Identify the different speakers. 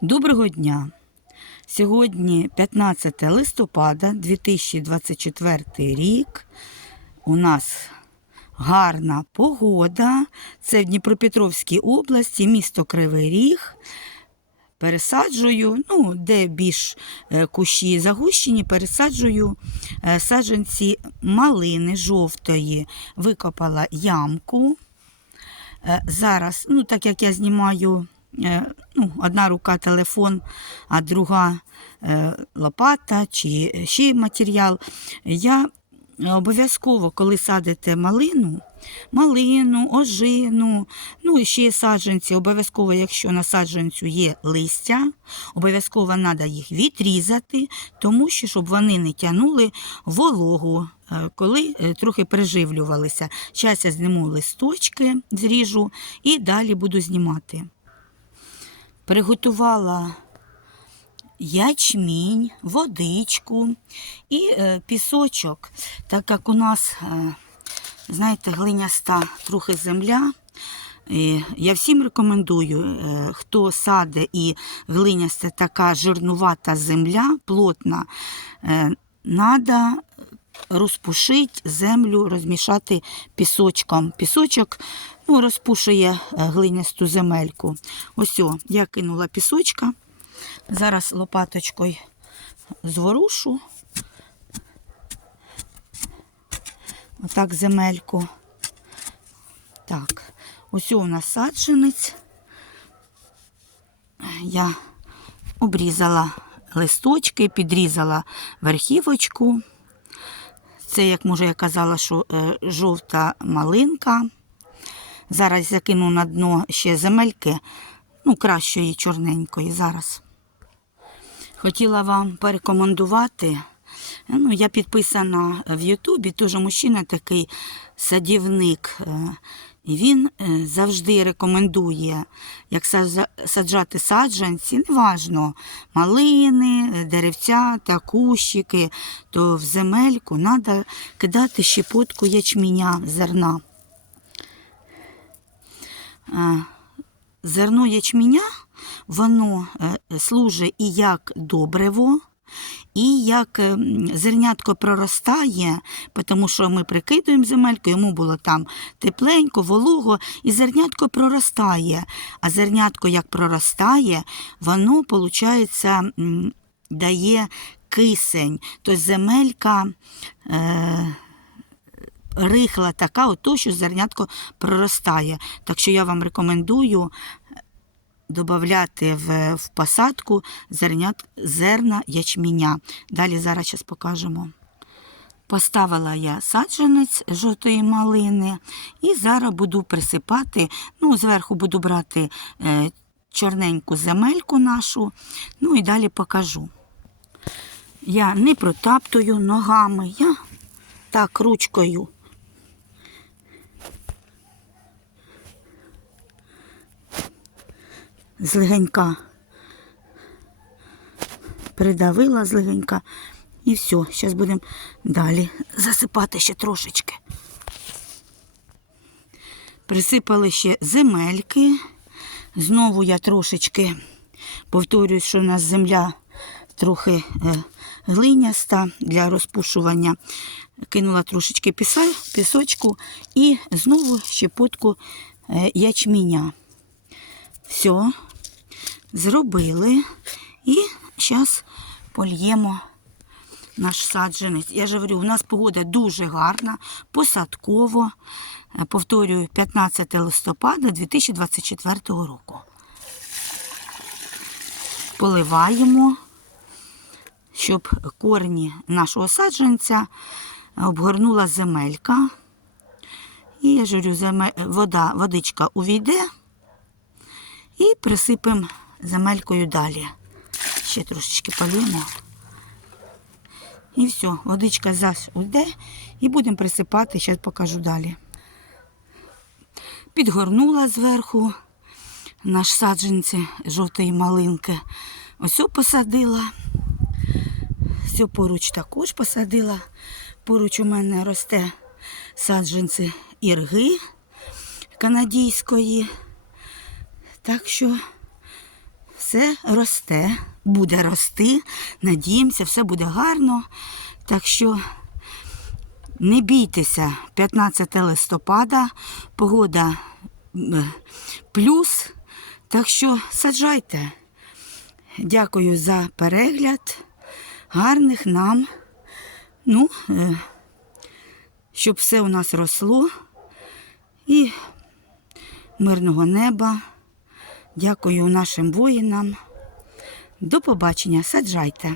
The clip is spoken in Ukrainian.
Speaker 1: Доброго дня! Сьогодні 15 листопада 2024 рік. У нас гарна погода. Це в Дніпропетровській області, місто Кривий Ріг. Пересаджую, ну, де більш е, кущі загущені, пересаджую е, саджанці малини жовтої. Викопала ямку. Е, Зараз, ну, так як я знімаю, ну, одна рука телефон, а друга е, лопата чи ще матеріал, я обов'язково, коли садите малину, малину, ожину, ну і ще саджанці, обов'язково, якщо на саджанцю є листя, обов'язково треба їх відрізати, тому що щоб вони не тягнули вологу, е, коли е, трохи приживлювалися. Зараз я зніму листочки, зріжу і далі буду знімати. Приготувала ячмінь, водичку і е, пісочок, так як у нас, е, знаєте, глиняста трохи земля. Я всім рекомендую, е, хто саде і глиняста така жирнувата земля, плотна, треба розпушити землю, розмішати пісочком. Пісочок ну, розпушує е, глинясту земельку. Ось, о, я кинула пісочка. Зараз лопаточкою зворушу. Отак земельку. Так, ось у нас саджанець. Я обрізала листочки, підрізала верхівочку. Це, як може, я казала, що е, жовта малинка. Зараз закину на дно ще земельки, ну, кращої чорненької зараз. Хотіла вам порекомендувати. Ну, я підписана в Ютубі, теж мужчина такий садівник. І він е, завжди рекомендує, як саджати саджанці, неважно, малини, деревця та кущики, то в земельку треба кидати щепотку ячменя зерна. Е, Зерно ячменя воно е, служить і як добриво, і як е, зернятко проростає, тому що ми прикидуємо земельку, йому було там тепленько, волого, і зернятко проростає. А зернятко як проростає, воно, виходить, дає кисень. Тобто земелька. Е, Рихла така, ото, що зернятко проростає. Так що я вам рекомендую додати в, в посадку зернят, зерна ячменя. Далі зараз щас покажемо. Поставила я саджанець жовтої малини і зараз буду присипати, ну, зверху буду брати е, чорненьку земельку нашу, ну і далі покажу. Я не протаптую ногами, я так ручкою злегенька придавила злегенька. І все, зараз будемо далі засипати ще трошечки. Присипали ще земельки. Знову я трошечки повторюю, що у нас земля трохи е, глиняста для розпушування. Кинула трошечки пісочку і знову щепотку е, ячменя. Все, зробили. І зараз польємо наш саджанець. Я ж говорю, у нас погода дуже гарна, посадково. Е, Повторюю, 15 листопада 2024 року. Поливаємо, щоб корні нашого саджанця обгорнула земелька. І я ж говорю, вода, водичка увійде. І присипемо земелькою далі. Ще трошечки полімо. І все, водичка зась уйде і будемо присипати, зараз покажу далі. Підгорнула зверху наш саджанці жовтої малинки. Ось посадила. Все поруч також посадила. Поруч у мене росте саджанці ірги канадійської. Так що все росте, буде рости. Надіємося, все буде гарно. Так що не бійтеся, 15 листопада, погода плюс. Так що саджайте. Дякую за перегляд. Гарних нам. Ну, е, щоб все у нас росло. І мирного неба. Дякую нашим воїнам. До побачення. Саджайте.